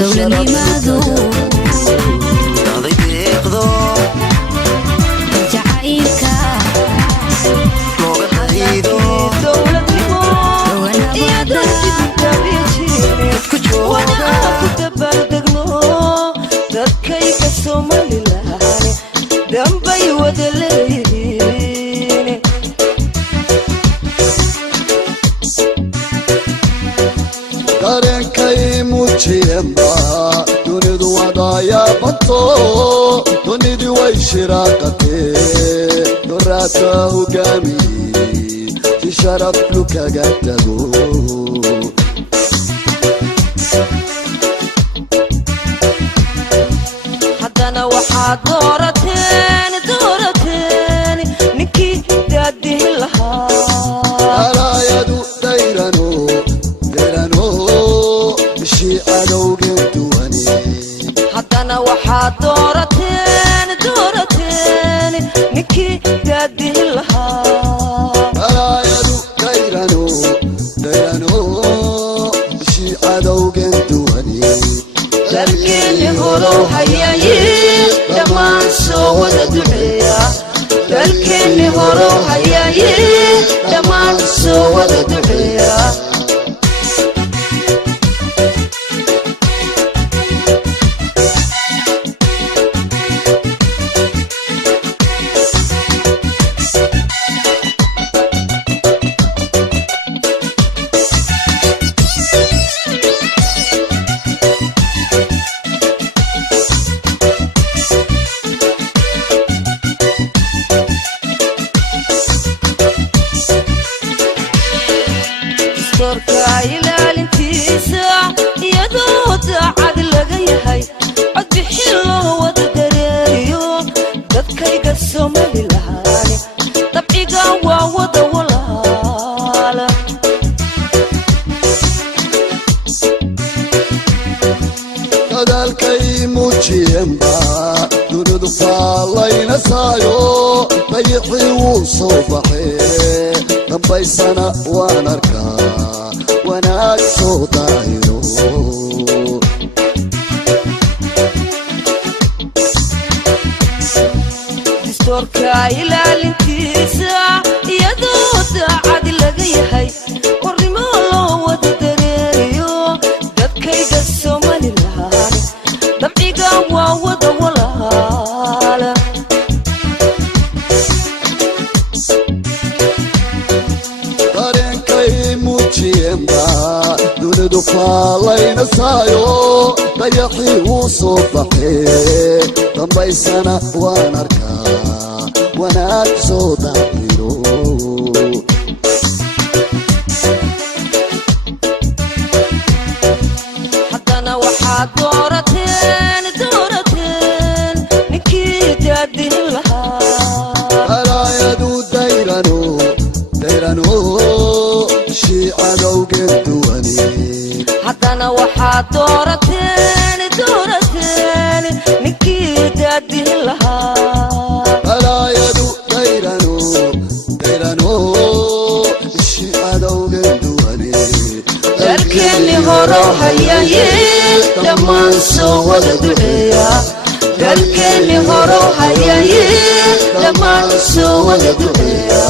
دولة لماذا قضي بيقضو جعيلك لوغا حيدو دولة لماذا يا دولة تبيجيني وانا كتبال دقنو دكي كسومالي لهاني دنبي ودليني dareenkay muujiyeenba dunidu wadaaya bato dunidii way shiraaqatee doraadka hogaamiyey si sharaf lukaga tago haddana waxaad doorateen ninkii daadihi lahaa alaayadu dayrano bishii cadowgeen duwane haddana waxaad doorateen ninkii daadihi lahaa alaayadu dayrano bishii cadowgeen duwane dalkeeni horow hayaye dhammaan soo wada duceeya dalkeeni horow hayaye dhammaan soo wada duceeya دورك ilaalintiisa iyadoo daacad laga yahay cod bixin loo wada dareeriyo dadkayga Somaliland dabciga waa wada walaala dadaalkay muujiyeenba dunidu faalayna saayo dayixii wuu soo baxee dambaysana waan arkaa wanaag soo daahiro dastuurka ilaalintiisa iyadoo daacad laga yahay qornimo loo wada dareeriyo dadkayga Somaliland dabciga waa wada walaala dareenkay muujiyeenba dunidu faalayna saayo dayaxii wuu soo baxee dambaysana waan arkaa wanaag soo daahiro haddana waxaad doorateen ninkii daadihi lahaa alaayadu dayrano bishii cadowgeen duwane haddana waxaad doorateen ninkii daadihi lahaa alaayadu dayrano bishii cadowgeen duwane dalkeeni horow hayaye dhammaan soo wada duceeya dalkeeni horow hayaye dhammaan soo wada duceeya